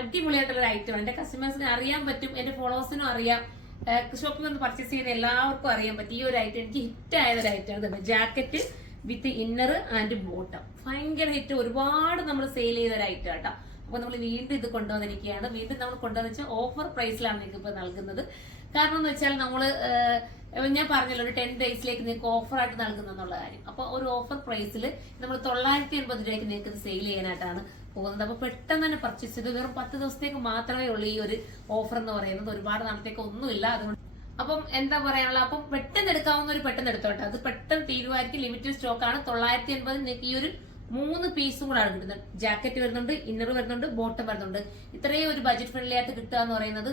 അടിപൊളിയായിട്ടുള്ള ഒരു ഐറ്റമാണ്. എന്റെ കസ്റ്റമേഴ്സിന് അറിയാൻ പറ്റും, എന്റെ ഫോളോവേഴ്സിനും അറിയാം, ഷോപ്പിൽ നിന്ന് പർച്ചേസ് ചെയ്യുന്ന എല്ലാവർക്കും അറിയാൻ പറ്റും. ഈ ഒരു ഐറ്റം എനിക്ക് ഹിറ്റ് ആയ ഒരു ഐറ്റമാണ്. Jacket with inner and bottom ഭയങ്കര ഹിറ്റ്, ഒരുപാട് നമ്മൾ സെയിൽ ചെയ്ത ഒരു ഐറ്റം കേട്ടോ. അപ്പൊ നമ്മൾ വീണ്ടും ഇത് കൊണ്ടുവന്നിരിക്കുകയാണ്. വീണ്ടും നമ്മൾ കൊണ്ടുവന്ന് വെച്ചാൽ ഓഫർ പ്രൈസിലാണ് നിങ്ങൾക്ക് ഇപ്പൊ നൽകുന്നത്. കാരണം എന്ന് വെച്ചാൽ നമ്മള് ഞാൻ പറഞ്ഞല്ലോ ഒരു 10 ഡേയ്സിലേക്ക് നിങ്ങൾക്ക് ഓഫർ ആയിട്ട് നൽകുന്നുള്ള കാര്യം. അപ്പൊ ഒരു ഓഫർ പ്രൈസിൽ നമ്മൾ 980 രൂപയ്ക്ക് നിങ്ങൾക്ക് ഇത് സെയിൽ ചെയ്യാനായിട്ടാണ് പോകുന്നത്. അപ്പൊ പെട്ടെന്ന് തന്നെ പർച്ചേസ് ചെയ്ത് വെറും 10 ദിവസത്തേക്ക് മാത്രമേ ഉള്ളൂ ഈ ഒരു ഓഫർ എന്ന് പറയുന്നത്. ഒരുപാട് നാളത്തേക്ക് ഒന്നുമില്ല. അതുകൊണ്ട് അപ്പം എന്താ പറയാനുള്ള, അപ്പം പെട്ടെന്ന് എടുക്കാവുന്ന ഒരു പെട്ടെന്ന് എടുത്തോട്ടെ, അത് പെട്ടെന്ന് തീരുമാനിക്കും. ലിമിറ്റഡ് സ്റ്റോക്ക് ആണ്. 980 നിങ്ങൾക്ക് ഈ ഒരു 3 പീസും കൂടെ ആണ് കിട്ടുന്നത്. ജാക്കറ്റ് വരുന്നുണ്ട്, ഇന്നർ വരുന്നുണ്ട്, ബോട്ടം വരുന്നുണ്ട്. ഇത്രയും ഒരു ബഡ്ജറ്റ് ഫ്രണ്ട്ലി ആയിട്ട് കിട്ടുക എന്ന് പറയുന്നത്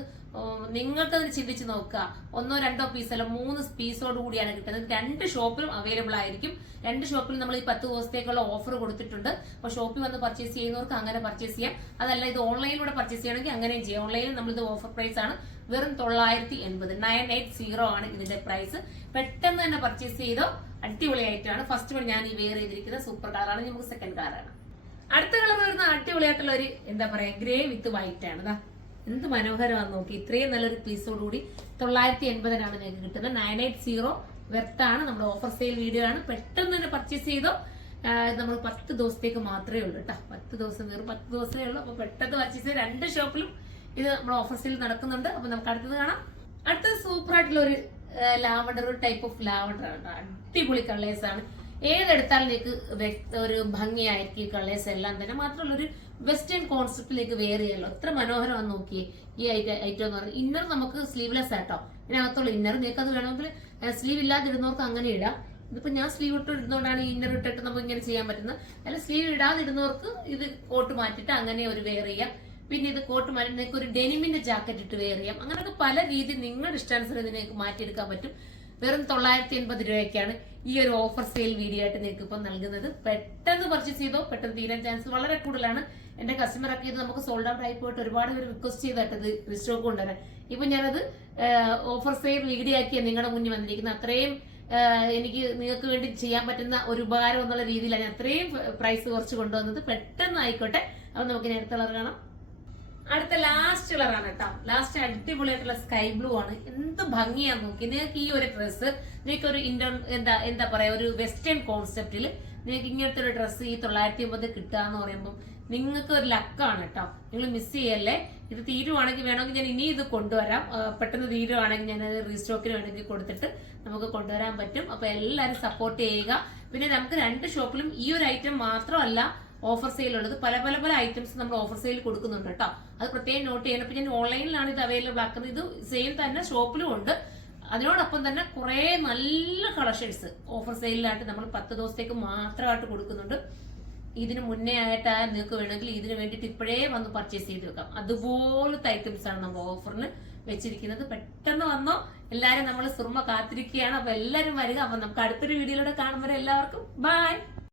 നിങ്ങൾക്ക് അതിന് ചിന്തിച്ച് നോക്കുക. 1 2 പീസല്ല 3 പീസോട് കൂടിയാണ് കിട്ടുന്നത്. 2 ഷോപ്പിലും അവൈലബിൾ ആയിരിക്കും. 2 ഷോപ്പിലും നമ്മൾ ഈ 10 ദിവസത്തേക്കുള്ള ഓഫർ കൊടുത്തിട്ടുണ്ട്. അപ്പൊ ഷോപ്പിൽ വന്ന് പർച്ചേസ് ചെയ്യുന്നവർക്ക് അങ്ങനെ പർച്ചേസ് ചെയ്യാം. അതല്ല ഇത് ഓൺലൈനിലൂടെ പർച്ചേസ് ചെയ്യണമെങ്കിൽ അങ്ങനെയും ചെയ്യാം. ഓൺലൈനിൽ നമ്മളിത് ഓഫർ പ്രൈസ് ആണ്, വെറും 980 980 ആണ് ഇതിന്റെ പ്രൈസ്. പെട്ടെന്ന് തന്നെ പർച്ചേസ് ചെയ്തോ, അടിപൊളിയായിട്ടാണ്. ഫസ്റ്റ് വൺ ഞാൻ ഈ വെയർ ചെയ്തിരിക്കുന്ന സൂപ്പർ കളറാണ്. നമുക്ക് സെക്കൻഡ് കളറാണ്. അടുത്ത കളർ വരുന്ന അടിപൊളിയായിട്ടുള്ള ഒരു എന്താ പറയാ ഗ്രേ വിത്ത് വൈറ്റ് ആണ്. എന്ത് മനോഹരമാണെന്ന് നോക്കി. ഇത്രയും നല്ലൊരു പീസോടുകൂടി 980 നിങ്ങൾക്ക് കിട്ടുന്നത്. 980 വെർത്താണ്. നമ്മുടെ ഓഫർ സെയിൽ വീഡിയോ ആണ്. പെട്ടെന്ന് തന്നെ പർച്ചേസ് ചെയ്തോ. നമ്മൾ 10 ദിവസത്തേക്ക് മാത്രമേ ഉള്ളൂ കേട്ടോ. 10 ദിവസം വെറും 10 ദിവസമേ ഉള്ളൂ. അപ്പൊ പെട്ടെന്ന് പർച്ചേസ് ചെയ്ത് 2 ഷോപ്പിലും ഇത് നമ്മുടെ ഓഫർ സെയിൽ നടക്കുന്നുണ്ട്. അപ്പൊ നമുക്ക് അടുത്തത് കാണാം. അടുത്തത് സൂപ്പർ ആയിട്ടുള്ള ഒരു ലാവണ്ടർ, ഒരു ടൈപ്പ് ഓഫ് ലാവണ്ടർ ആണ്. അടിപൊളി കളേഴ്സ് ആണ്. ഏതെടുത്താലും നിങ്ങൾക്ക് ഒരു ഭംഗിയായിരിക്കും ഈ കളേഴ്സ് എല്ലാം തന്നെ. മാത്രമല്ല ഒരു വെസ്റ്റേൺ കോൺസെപ്റ്റിലേക്ക് വെയർ ചെയ്യാമല്ലോ. എത്ര മനോഹരമാണെന്ന് നോക്കിയേ ഈ ഐറ്റം എന്ന് പറഞ്ഞാൽ. ഇന്നർ നമുക്ക് സ്ലീവ്ലെസ് ആട്ടോ. ഇതിനകത്തുള്ള ഇന്നർ നിങ്ങൾക്ക് അത് വേണമെങ്കിൽ സ്ലീവ് ഇല്ലാതെ ഇടുന്നവർക്ക് അങ്ങനെ ഇടാം. ഇതിപ്പോ ഞാൻ സ്ലീവ് ഇട്ട് ഇടുന്നതുകൊണ്ടാണ് ഈ ഇന്നർ ഇട്ടിട്ട് നമുക്ക് ഇങ്ങനെ ചെയ്യാൻ പറ്റുന്നത്. അല്ല സ്ലീവ് ഇടാതെ ഇടുന്നവർക്ക് ഇത് കോട്ട് മാറ്റിട്ട് അങ്ങനെ ഒരു വെയർ ചെയ്യാം. പിന്നെ ഇത് കോട്ട് മാറ്റി നിങ്ങൾക്ക് ഒരു ഡെനിമിന്റെ ജാക്കറ്റ് ഇട്ട് വെയർ ചെയ്യാം. അങ്ങനെയൊക്കെ പല രീതി നിങ്ങളുടെ ഇഷ്ടാനുസരണം ഇതിലേക്ക് മാറ്റിയെടുക്കാൻ പറ്റും. വെറും 980 രൂപയ്ക്കാണ് ഈ ഒരു ഓഫർ സെയിൽ വീഡിയോ ആയിട്ട് നിങ്ങൾക്ക് ഇപ്പം നൽകുന്നത്. പെട്ടെന്ന് പർച്ചേസ് ചെയ്തോ, പെട്ടെന്ന് തീരാൻ ചാൻസ് വളരെ കൂടുതലാണ്. എന്റെ കസ്റ്റമർ ഒക്കെ ഇത് നമുക്ക് സോൾഡ് ഔട്ട് ആയി പോയിട്ട് ഒരുപാട് പേര് റിക്വസ്റ്റ് ചെയ്തിട്ട് ഇത് റീസ്റ്റോക്ക് കൊണ്ടുവരാൻ. ഇപ്പൊ ഞാനത് ഓഫർ സെയിൽ വീഡിയോ ആക്കിയാണ് നിങ്ങളുടെ മുന്നിൽ വന്നിരിക്കുന്നത്. അത്രയും എനിക്ക് നിങ്ങൾക്ക് വേണ്ടി ചെയ്യാൻ പറ്റുന്ന ഒരു ഉപകാരം എന്നുള്ള രീതിയിലാണ് ഞാൻ അത്രയും പ്രൈസ് കുറച്ച് കൊണ്ടുവന്നത്. പെട്ടെന്ന് ആയിക്കോട്ടെ. അപ്പൊ നമുക്ക് ഇനി അടുത്ത കളർ കാണാം. അടുത്ത ലാസ്റ്റ് കളറാണ് കേട്ടോ. ലാസ്റ്റ് അടിപൊളിയായിട്ടുള്ള സ്കൈ ബ്ലൂ ആണ്. എന്ത് ഭംഗിയാന്ന് നോക്കി. നിങ്ങൾക്ക് ഈ ഒരു ഡ്രസ്സ് നിങ്ങൾക്ക് ഒരു എന്താ പറയാ ഒരു വെസ്റ്റേൺ കോൺസെപ്റ്റിൽ നിങ്ങൾക്ക് ഇങ്ങനത്തെ ഒരു ഡ്രസ്സ് ഈ 980 കിട്ടുക എന്ന് പറയുമ്പോൾ നിങ്ങൾക്ക് ഒരു ലക്കാണ് കേട്ടോ. നിങ്ങൾ മിസ് ചെയ്യല്ലേ. ഇത് തീരുവാണെങ്കിൽ വേണമെങ്കിൽ ഞാൻ ഇനി ഇത് കൊണ്ടുവരാം. പെട്ടെന്ന് തീരുവാണെങ്കിൽ ഞാൻ റീസ്റ്റോക്കിന് വേണമെങ്കിൽ കൊടുത്തിട്ട് നമുക്ക് കൊണ്ടുവരാൻ പറ്റും. അപ്പൊ എല്ലാവരും സപ്പോർട്ട് ചെയ്യുക. പിന്നെ നമുക്ക് 2 ഷോപ്പിലും ഈ ഒരു ഐറ്റം മാത്രമല്ല ഓഫർ സെയിൽ ഉള്ളത്. പല ഐറ്റംസ് നമ്മൾ ഓഫർ സെയിൽ കൊടുക്കുന്നുണ്ട് കേട്ടോ. അത് പ്രത്യേകം നോട്ട് ചെയ്യണം. ഇപ്പൊ ഞാൻ ഓൺലൈനിലാണ് ഇത് അവൈലബിൾ ആക്കുന്നത്. ഇത് സെയിം തന്നെ ഷോപ്പിലും ഉണ്ട്. അതിനോടൊപ്പം തന്നെ കുറെ നല്ല കളക്ഷൻസ് ഓഫർ സെയിലായിട്ട് നമ്മൾ 10 ദിവസത്തേക്ക് മാത്രമായിട്ട് കൊടുക്കുന്നുണ്ട്. ഇതിന് മുന്നേ ആയിട്ട് നിങ്ങൾക്ക് വേണമെങ്കിൽ ഇതിന് വേണ്ടിയിട്ട് ഇപ്പോഴേ വന്ന് പർച്ചേസ് ചെയ്ത് വെക്കാം. അതുപോലത്തെ ഐറ്റംസ് ആണ് നമ്മൾ ഓഫറിന് വെച്ചിരിക്കുന്നത്. പെട്ടെന്ന് വന്നോ. എല്ലാരും നമ്മൾ സുർമ കാത്തിരിക്കുകയാണ്. അപ്പൊ എല്ലാരും വരിക. അപ്പൊ നമുക്ക് അടുത്തൊരു വീഡിയോയിലൂടെ കാണുമ്പോൾ എല്ലാവർക്കും ബൈ.